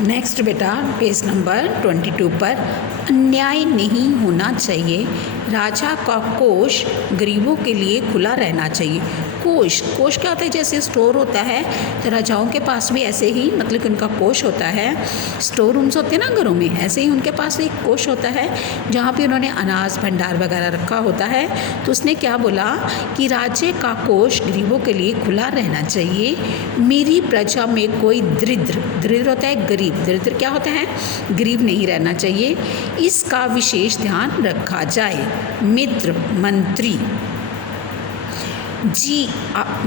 Next बेटा page number 22 पर अन्याय नहीं होना चाहिए, राजा का कोष गरीबों के लिए खुला रहना चाहिए। कोष क्या होता है? जैसे स्टोर होता है तो राजाओं के पास भी ऐसे ही मतलब कि उनका कोष होता है, स्टोर रूम्स होते हैं ना घरों में, ऐसे ही उनके पास एक कोष होता है जहाँ पे उन्होंने अनाज भंडार वगैरह रखा होता है। तो उसने क्या बोला कि राज्य का कोष गरीबों के लिए खुला रहना चाहिए, मेरी प्रजा में कोई दरिद्र होता है गरीब, दरिद्र क्या होता है? गरीब नहीं रहना चाहिए, इसका विशेष ध्यान रखा जाए। मित्र मंत्री जी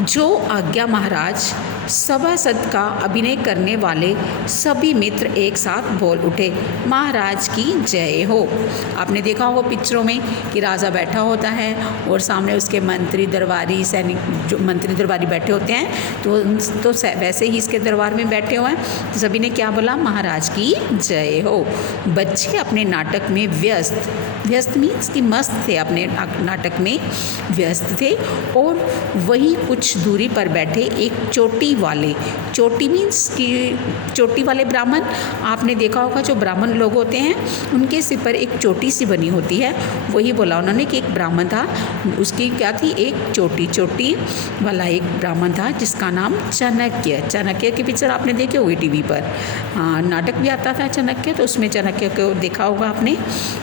जो आज्ञा महाराज। सभासद का अभिनय करने वाले सभी मित्र एक साथ बोल उठे, महाराज की जय हो। आपने देखा होगा पिक्चरों में कि राजा बैठा होता है और सामने उसके मंत्री दरबारी सैनिक जो मंत्री दरबारी बैठे होते हैं, तो वैसे ही इसके दरबार में बैठे हुए हैं। तो सभी ने क्या बोला? महाराज की जय हो। बच्चे अपने नाटक में व्यस्त मीन्स कि मस्त थे, अपने नाटक में व्यस्त थे और वही कुछ दूरी पर बैठे एक चोटी मीन्स कि चोटी वाले ब्राह्मण। आपने देखा होगा जो ब्राह्मण लोग होते हैं उनके सिर पर एक चोटी सी बनी होती है, वही बोला उन्होंने कि एक ब्राह्मण था, उसकी क्या थी? एक चोटी वाला एक ब्राह्मण था जिसका नाम चाणक्य की पिक्चर आपने देखी होगी टीवी पर। हाँ, नाटक भी आता था चाणक्य, तो उसमें चाणक्य को देखा होगा आपने।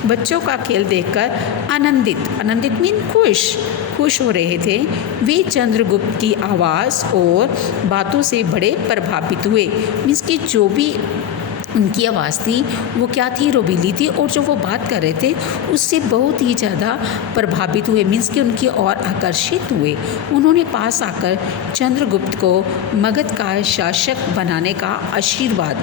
बच्चों का खेल देखकर आनंदित मीन खुश हो रहे थे। वे चंद्रगुप्त की आवाज़ और बातों से बड़े प्रभावित हुए। मीन्स कि जो भी उनकी आवाज़ थी वो क्या थी? रोबीली थी, और जो वो बात कर रहे थे उससे बहुत ही ज़्यादा प्रभावित हुए, मीन्स कि उनकी ओर आकर्षित हुए। उन्होंने पास आकर चंद्रगुप्त को मगध का शासक बनाने का आशीर्वाद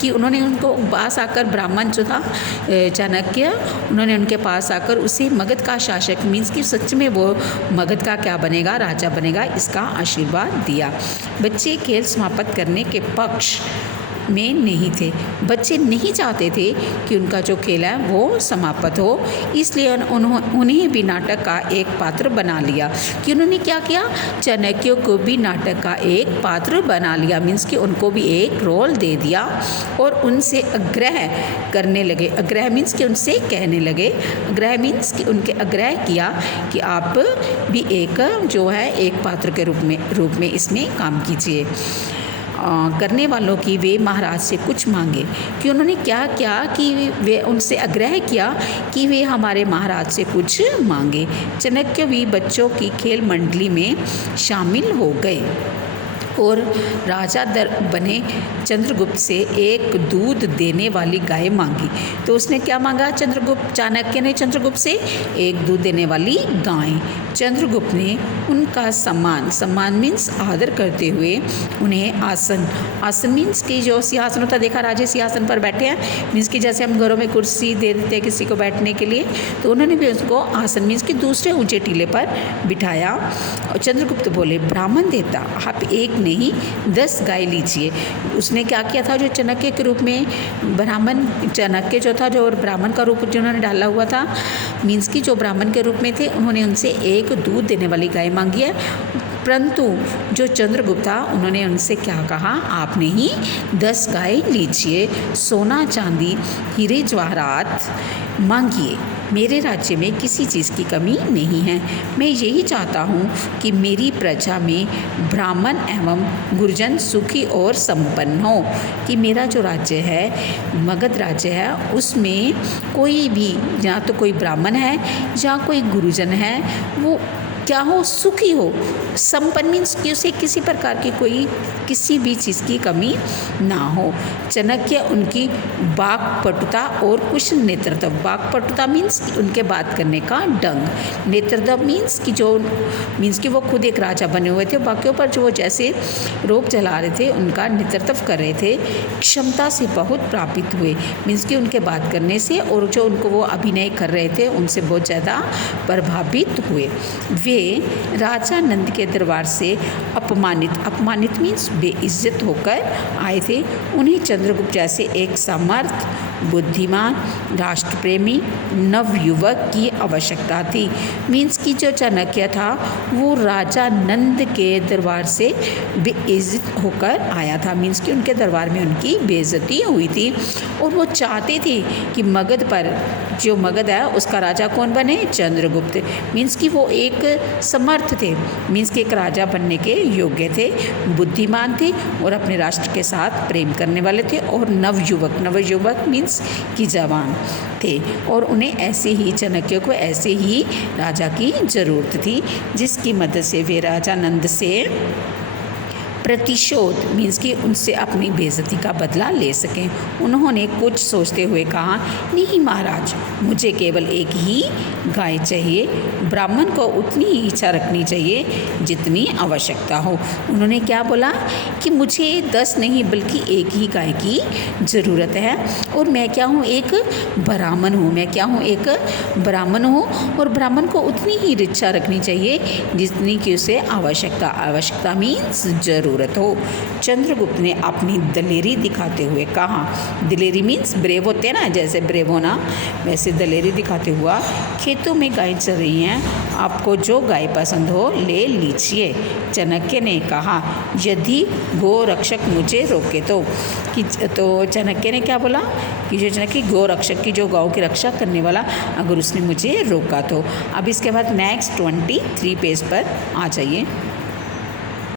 कि उन्होंने उनको पास आकर, ब्राह्मण जो था चाणक्य, उन्होंने उनके पास आकर उसे मगध का शासक मीन्स कि सच में वो मगध का क्या बनेगा? राजा बनेगा, इसका आशीर्वाद दिया। बच्चे खेल समाप्त करने के पक्ष में नहीं थे, बच्चे नहीं चाहते थे कि उनका जो खेल है वो समाप्त हो, इसलिए उन्हें भी नाटक का एक पात्र बना लिया। कि उन्होंने क्या किया? चाणक्य को भी नाटक का एक पात्र बना लिया, मीन्स कि उनको भी एक रोल दे दिया और उनसे आग्रह करने लगे। आग्रह मीन्स कि उनसे कहने लगे, आग्रह मीन्स कि उनके आग्रह किया कि आप भी एक जो है एक पात्र के रूप में इसमें काम कीजिए। करने वालों की वे महाराज से कुछ मांगे। कि उन्होंने क्या किया कि वे उनसे आग्रह किया कि वे हमारे महाराज से कुछ मांगे। चाणक्य भी बच्चों की खेल मंडली में शामिल हो गए और राजा बने चंद्रगुप्त से एक दूध देने वाली गाय मांगी। तो उसने क्या मांगा? चाणक्य ने चंद्रगुप्त से एक दूध देने वाली गाय। चंद्रगुप्त ने उनका सम्मान मीन्स आदर करते हुए उन्हें आसन मीन्स कि जो सिंहासन होता देखा, राजे सिंहासन पर बैठे हैं, मीन्स कि जैसे हम घरों में कुर्सी दे देते हैं किसी को बैठने के लिए, तो उन्होंने भी उसको आसन मीन्स कि दूसरे ऊंचे टीले पर बिठाया। और चंद्रगुप्त बोले, ब्राह्मण देवता आप एक नहीं 10 गाय लीजिए। उसने क्या किया था? जो चाणक्य के रूप में ब्राह्मण, चाणक्य जो था जो ब्राह्मण का रूप जिन्होंने डाला हुआ था, मीन्स कि जो ब्राह्मण के रूप में थे, उन्होंने उनसे एक दूध देने वाली गाय मांगी है। परंतु जो चंद्रगुप्त था उन्होंने उनसे क्या कहा? आपने ही 10 गाय लीजिए, सोना चांदी हीरे जवाहरात मांगिए, मेरे राज्य में किसी चीज़ की कमी नहीं है। मैं यही चाहता हूँ कि मेरी प्रजा में ब्राह्मण एवं गुरजन सुखी और संपन्न हो। कि मेरा जो राज्य है, मगध राज्य है, उसमें कोई भी, या तो कोई ब्राह्मण है या कोई गुरुजन है, वो क्या हो? सुखी हो। संपन्न मीन्स कि उसे किसी प्रकार की कोई किसी भी चीज़ की कमी ना हो। चाणक्य उनकी वाक्पटुता और कुशल नेतृत्व, वाक्पटुता मीन्स उनके बात करने का ढंग, नेतृत्व मीन्स कि वो खुद एक राजा बने हुए थे, बाकियों पर जो वो जैसे रोब चला रहे थे उनका नेतृत्व कर रहे थे, क्षमता से बहुत प्रभावित हुए। मीन्स कि उनके बात करने से और जो उनको वो अभिनय कर रहे थे उनसे बहुत ज़्यादा प्रभावित हुए। वे राजा नंद के दरबार से अपमानित मीन्स बेइज्जत होकर आए थे। उन्हें चंद्रगुप्त जैसे एक समर्थ बुद्धिमान राष्ट्र प्रेमी नवयुवक की आवश्यकता थी। मीन्स कि जो चाणक्य था वो राजा नंद के दरबार से बेइज्जत होकर आया था। मीन्स कि उनके दरबार में उनकी बेइज्जती हुई थी और वो चाहते थे कि मगध पर, जो मगध है उसका राजा कौन बने, चंद्रगुप्त। मीन्स कि वो एक समर्थ थे, मीन्स कि एक राजा बनने के योग्य थे, बुद्धिमान थे और अपने राष्ट्र के साथ प्रेम करने वाले थे और नवयुवक मीन्स कि जवान थे और उन्हें ऐसे ही चाणक्य को ऐसे ही राजा की ज़रूरत थी जिसकी मदद से वे राजा नंद से प्रतिशोध मीन्स कि उनसे अपनी बेइज्जती का बदला ले सकें। उन्होंने कुछ सोचते हुए कहा, नहीं महाराज, मुझे केवल एक ही गाय चाहिए। ब्राह्मण को उतनी ही इच्छा रखनी चाहिए जितनी आवश्यकता हो। उन्होंने क्या बोला कि मुझे 10 नहीं बल्कि एक ही गाय की ज़रूरत है और मैं क्या हूँ, एक ब्राह्मण हूँ। मैं क्या हूँ, एक ब्राह्मण हूँ और ब्राह्मण को उतनी ही इच्छा रखनी चाहिए जितनी कि उसे आवश्यकता मीन्स ज़रूरत हो। चंद्रगुप्त ने अपनी दलेरी दिखाते हुए कहा, दलेरी मीन्स ब्रेव होते हैं ना, जैसे ब्रेव होना वैसे दलेरी दिखाते हुआ, खेतों में गाय चल रही हैं, आपको जो गाय पसंद हो ले लीजिए। चाणक्य ने कहा, यदि गो रक्षक मुझे रोके तो चाणक्य ने क्या बोला कि जो चाणक्य गो रक्षक की, जो गाँव की रक्षा करने वाला, अगर उसने मुझे रोका तो। अब इसके बाद नेक्स्ट 23 पेज पर आ जाइए।